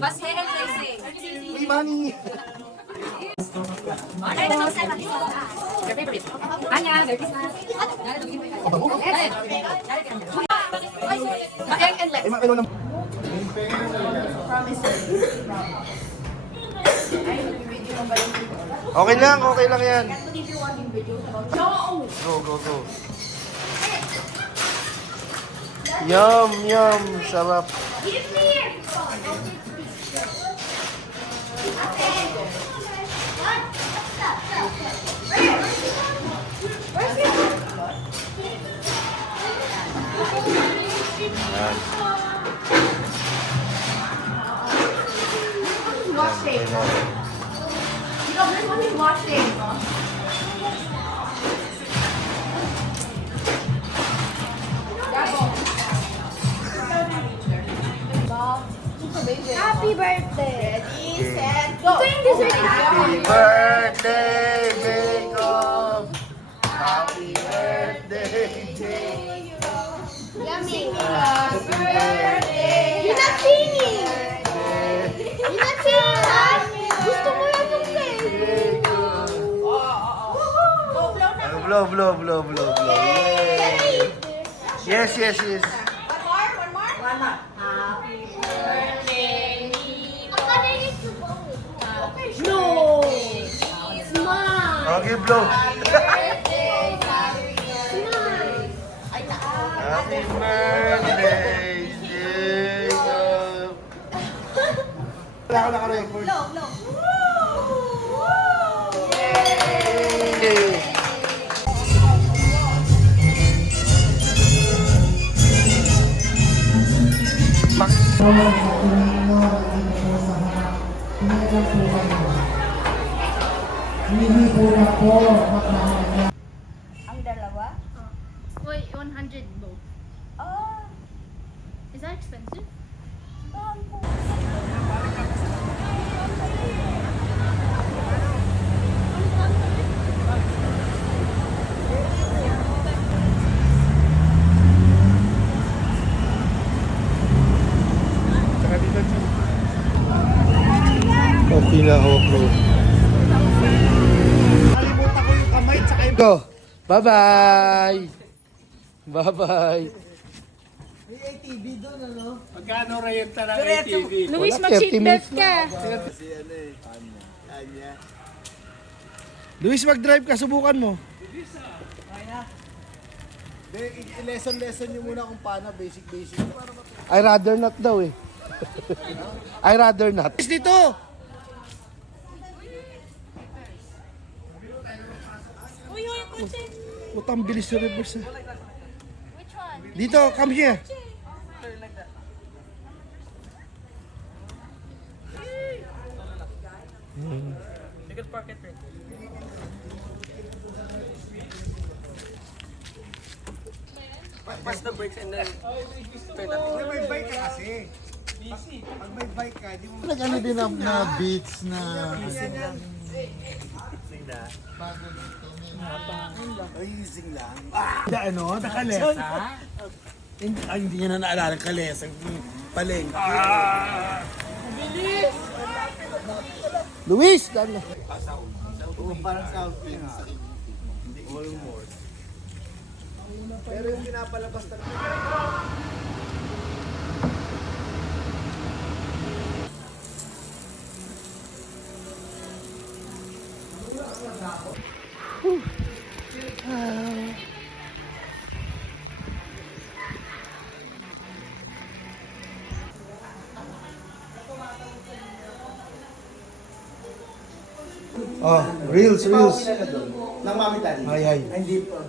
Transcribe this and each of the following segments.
Uy, Manny! Okay lang yan. Go. Yum, sarap. Happy birthday! Ready, set, go! Happy birthday, Jacob! Happy birthday, Jacob! Yummy! Happy birthday! You're not singing! You're not singing, ha? Gusto mo lang yung cake! Blow. Yay! Yes. One more. Happy birthday! No! Smile! Okay, blow. Birthday! Smile! Happy birthday, Jacob! Wala ka naka-record. Blow! Yay! Ang dalawa? Wait, 100 both. Oh! Is that expensive? Okay na ako, bro. Kalimutan ko yung kamay tsaka yung... Go! Bye-bye! Bye-bye! May ATV doon, ano? Magkano renta ng ATV? Luis, Wala, 30 mag-seatbelt minutes ka. Si ano eh. Anya. Luis, mag-drive ka. Subukan mo. Lesson nyo muna kung paano, basic. I rather not daw eh. I rather not. Luis, dito! Utang bilis sa reverse. Which one? Dito, come here. Press the brakes and then turn up. May bike ka kasi. Pag may bike ka, di mo... Nag-ano din ang mga beats na... Easing lang. Ano? Nakalesa? Hindi niya na naalala ang kalesa. Paleng. Luis! Dami na. Parang selfie nga. Almost. Pero yung pinapalabas talaga. Oh, reels. Nang mami tadi. Ay. Hindi po.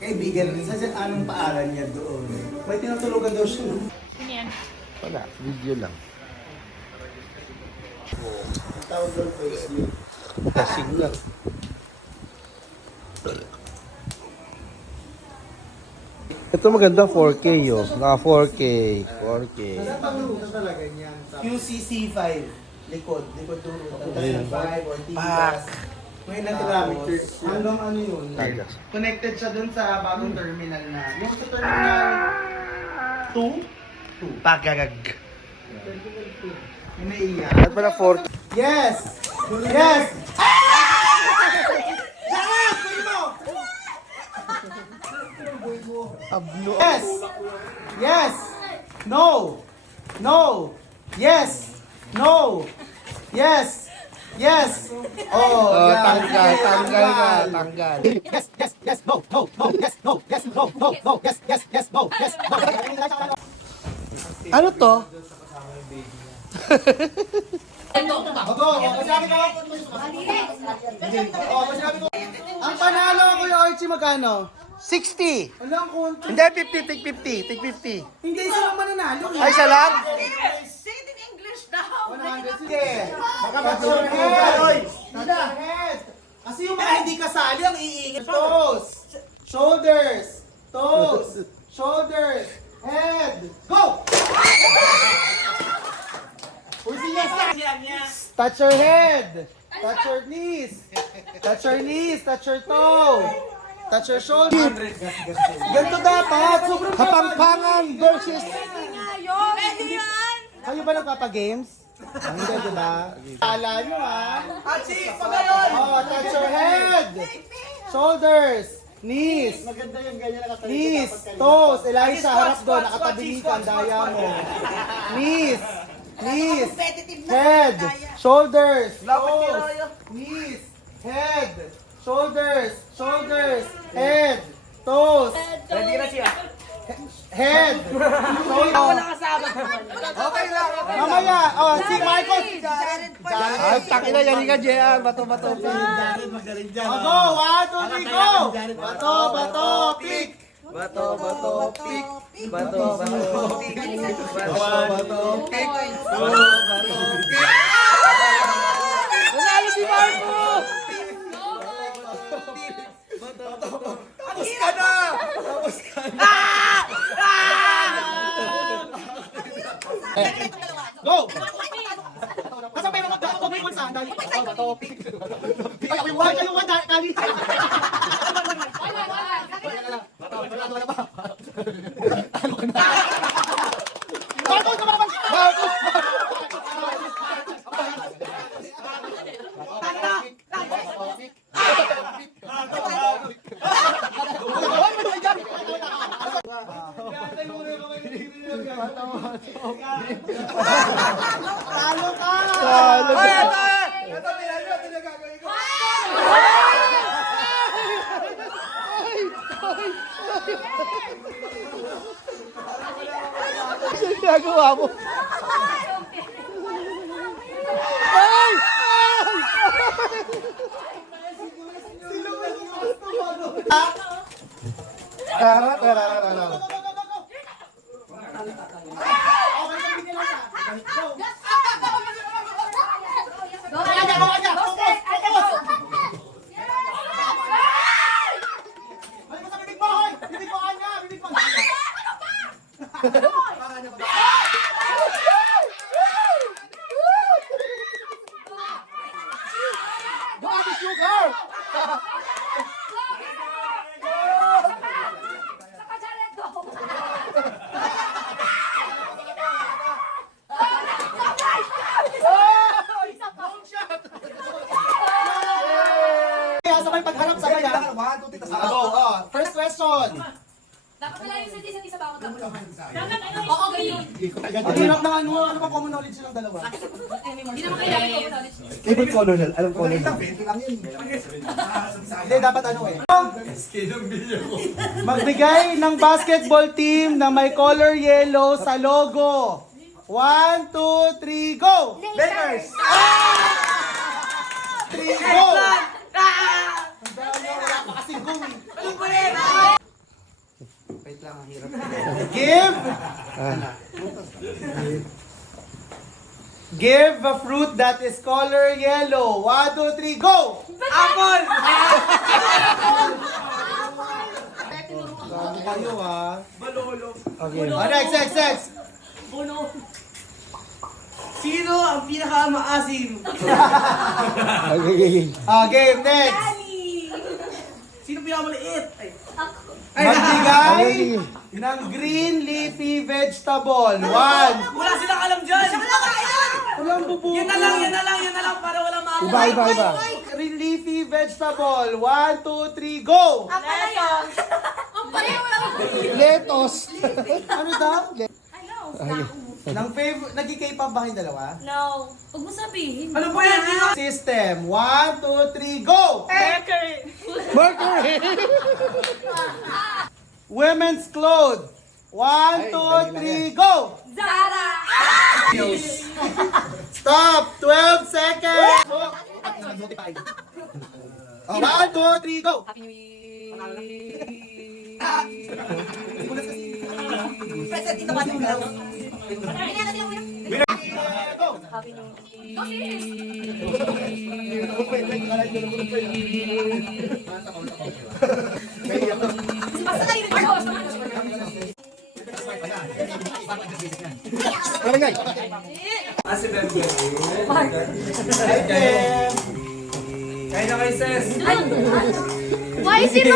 Kaibigan rin. Sa anong paaral niya doon? May tinutulugan daw siya. Yan. Wala, video lang. Tawag doon Facebook. Kasing lang. Ito maganda 4K yo. Naka 4K. 4K. Napagluto talaga niyan. QCC5. Likod duro. 5 or Tigas. May nag-kilometers. Hanggang ano yun? Tigas. Connected siya dun sa bagong terminal na. Yung sa terminal 2? Pagagag. Yung naiiyak. At pala 4. Yes! Yes! Lakas! Kunin mo! Abno. Yes! Yes! No! No! Yes! No! Yes! Yes! Oh, Oh, yan. tanggal, Sige, tanggal ka, tanggal. Yes, yes, yes, no, no, no, yes, no, yes, no, no, no, yes, yes, yes, no, yes, no. Ano to? Ogo, masabi ko. Oh, masabi ko. Ang panalo ko yung Archie magkano? 60. Alam ko. Hindi, 50. Take 50. Take 50. Hindi sila mananalo. Ay, isa lang? Sige. Touch your head. Touch your head. Kasi yung mga hindi kasali ang iingit. Toes. Shoulders. Toes. Shoulders. Head. Go! Touch your head. Touch your knees. Touch your knees. Touch your toe. Touch your shoulder. Ganito dapat. Sobrang Kapampangan versus... Kayo ba nagpapa-games? Hindi, di ba? Kala nyo, ha? Achi, pagano'n! Oh, touch your head! Shoulders! Knees! Maganda yung ganyan nakatayo. Knees! Toes! Elisha, harap doon. Nakatabi ka, ang daya mo. Knees! Knees! Head! Shoulders! Toes! Knees! Head! Shoulders! Shoulders! Head! Toes! Ready na siya. Head! Shoulders! Okay lang. Mamaya! Oh, si Michael! Ay, takina, yan ka, JR. Bato. Oh, go! 1, 2, 3, go! Bato, pick! Bato, pick. Bato, pick. Pick. Nanalo si Marco! Tapos ka na! Go! Kasi may mga dapat may bulsa. Bato, pick! Ay, yung one, yung one, kali! Marcos, kumapag! Marcos! Talo ka! Talo ka! Ito, pinagagawin ko! Ano ginagawa mo? Ay! Tara. Sabay pagharap, sabay ha? First question. Dapat pala yung isa't isa ba ako tapos? Oo, ganyan. Ang hirap ng ano ba common knowledge silang dalawa? Hindi naman kailangan ko knowledge. Favorite color na. Alam color na. Hindi, dapat ano eh. Magbigay ng basketball team na may color yellow sa logo. 1, 2, 3, go! Lakers! 3, go! Ang dami, wala pa kasing go eh. Wait lang, ang hirap. Give a fruit that is color yellow. 1, 2, 3, go! Apple! Sabi kayo ha. Balolo. Okay. Next. Puno. Sino ang pinakamaasim? Okay. Game, next. Sino pinakamaliit? Ay. Magbigay Okay. ng green leafy vegetable. 1. Wala silang alam dyan. Walang bubuo. Yan na lang para wala maalam. Iba. Green leafy vegetable. 1, 2, 3, go! Letos. Ano daw? Ay, Nang favorite, nagkikay-pop ba kayong dalawa? No. Huwag mo sabihin. Ano ba yan? System. 1, 2, 3, go! Mercury. Women's clothes. 1, 2, 3, go! Zara! Stop! 12 seconds! 1, 2, 3, go! Happy New Year! Present dito ka lang. Happy New Year! Go, sis! Basta kayo rin. Barangay. Asi Bebe. System. Kaya na kayo, sis. Why is it